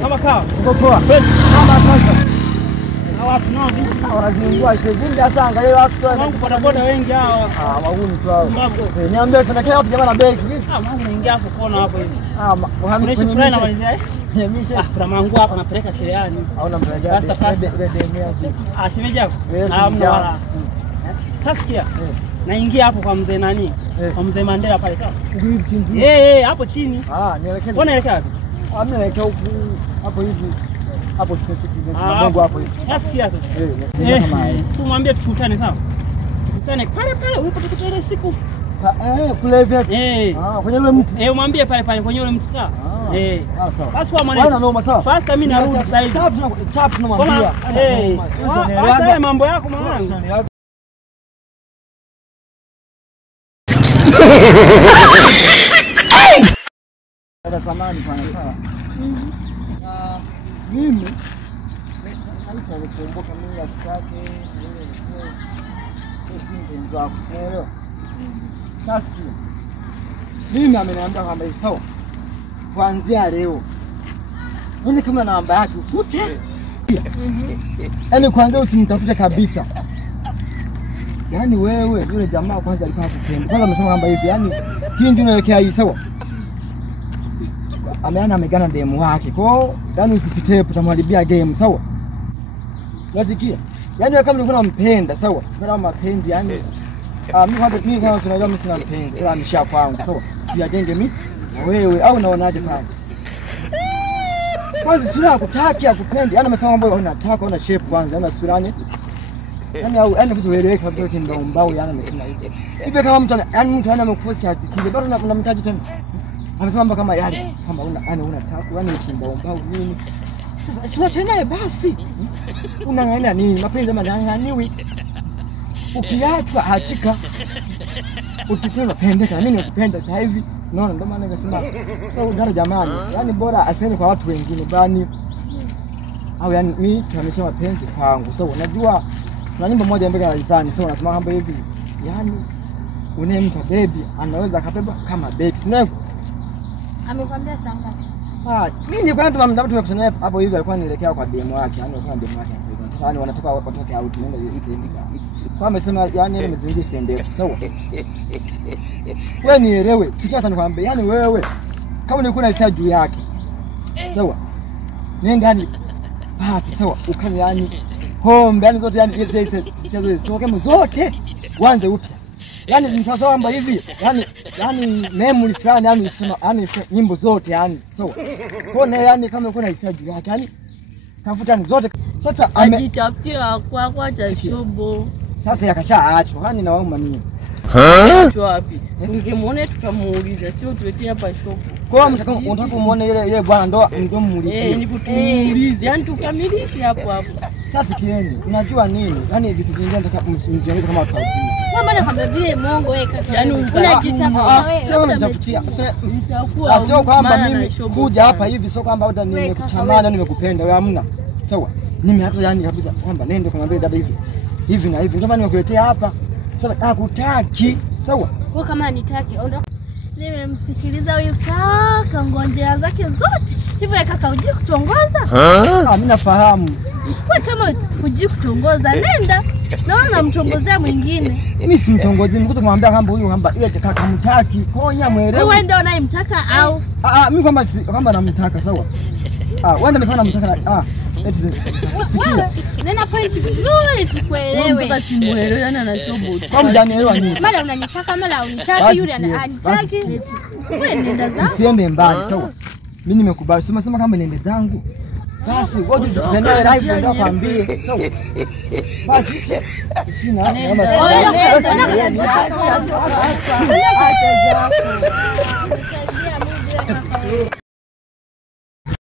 Kama kaa. Uko poa. Kama sasa. Na watu nao wanazingua isevunde hasa angalia watu sana. Boda boda wengi hao. Wahuni tu hao. Niambie sana kile watu jamaa na beki. Mwanangu naingia hapo kona hapo hivi. Muhammad kwenye mimi namalizia Niamisha. Kuna mangu hapa napeleka cheleani. Hauna mraja. Sasa shemeji yako. Hamna wala. Tasikia. Naingia hapo kwa mzee nani? Kwa mzee Mandela pale sawa? Hapo chini. Nielekea. Unaelekea wapi? Mimi naelekea huko hapo hivi. Hapo sisi tunamgongo hapo hivi. Sasa sasa umwambie tukutane sawa? Tukutane pale pale ulipo tukutane siku. Kule vipi? Kwenye ile mti. Umwambie pale pale kwenye ile mti sawa? Sawa. Basi kwa maana. Bwana noma sawa. First mimi narudi sasa hivi. Chap tunamwambia. Acha mambo yako mwanangu. Dada samani bwana sawa. Mimi sasa nilikumbuka mimi akitake ni mpenzi wako sio? Sasa mimi ameniambia kwamba sawa. Kuanzia leo mimi kama namba yake usute. Yaani kwanza usimtafute kabisa. Yaani wewe yule jamaa kwanza alikuwa akupenda. Kwanza amesema kwamba hivi yaani hii ndio inaelekea hii sawa. Ameana amegana demu wake. Kwa yaani usipite utamharibia game sawa? Unasikia? Yaani kama ulikuwa unampenda sawa? Kama mapenzi yaani mimi kama tunajua mimi sina mpenzi ila amesha kwangu sawa? Sijajenge mimi na wewe au unaonaje pale? Kwanza sura hakutaki akupendi. Yaani amesema mambo unataka una shape kwanza, una sura ni yaani kuzoeleka kabisa kindombao yaani amesema hivyo. Hivi kama mtu yaani mtu amekuforce asikize bado unamtaji tena. Amesema mambo kama yale kama unataka yaani kindombao nini? Sasa sio tena basi. Unang'ang'ania nini? Mapenzi manang'aniwi. Ukiachwa achika. Ukipenda pendeka mimi nakupenda sasa hivi. Unaona ndio maana nikasema sasa udara jamani. Yaani bora aseni kwa watu wengine bani. Au yaani mimi tuamesha mapenzi kwangu. Sasa unajua kuna nyimbo moja mbele ya Ivani sasa unasema kwamba hivi yaani unemta baby anaweza akabeba kama baby. Sina amekwambia saa ngapi? Mimi nilikuwa tumekutana hapo hivi alikuwa anaelekea kwa demo yake. Yaani alikuwa demo yake. Yaani wanatoka watoke out nenda isiende. Kwa amesema yaani ile mzingi isiende. Sawa. Wewe nielewe. Sikia hata nikwambia yaani wewe kama ulikuwa na hisia juu yake. Sawa. Nenda yani pati sawa ukani yani hombe yani zote yani hizo stoke zote uanze upya. Yaani mtasema kwamba hivi yani memory fulani yani nyimbo zote yani sawa. Kone yani kama uko na hisia juu yake yani tafuta zote. Sasa ajitafutia kwa cha shobo. Sasa yakashaachwa yani na wao manini. Wapi? Ungemuone tutamuuliza sio tuletee hapa shopo. Kwa unataka kumuone ile bwana ndo muulize. Nipo tumuulize yani tukamilishe hapo hapo. Sasa kieni, unajua nini? Yaani vitu vingine nataka mjiongeze kama watu wazima. Kama na kama vile mongo wewe kaka. Yaani unajitafuta wewe. Sio unajitafutia. Sio kwamba mimi kuja hapa hivi sio kwamba hata nimekutamani nimekupenda wewe hamna. Sawa. Mimi hata yani kabisa kwamba nende kumwambia dada hivi na hivi. Ndio maana nimekuletea hapa. Sasa hakutaki. Sawa? Kwa kama nitaki ondoka. Nimemsikiliza huyu kaka ngonjea zake zote. Hivyo kaka uje kutongoza? Mimi nafahamu. Kwa kama uje kutongoza nenda. Naona mtongozea mwingine. Mimi simtongozi nikuta kumwambia kwamba huyu kwamba ile kaka hamtaki. Konya muelewe. Wewe ndio unayemtaka au? Mimi kwamba namtaka sawa. Wewe ndio unafanya namtaka wewe nena point vizuri tukuelewe. Basi muelewe yani anashobo. Kama hujanielewa nini? Mara unanitaka mara unitaki yule ananitaki. Wewe nenda zangu. Usiende mbali sawa. Mimi nimekubali. Sema kama niende zangu. Basi ngoja tutendae live ndio kwambie. Sawa. Basi sina nenda.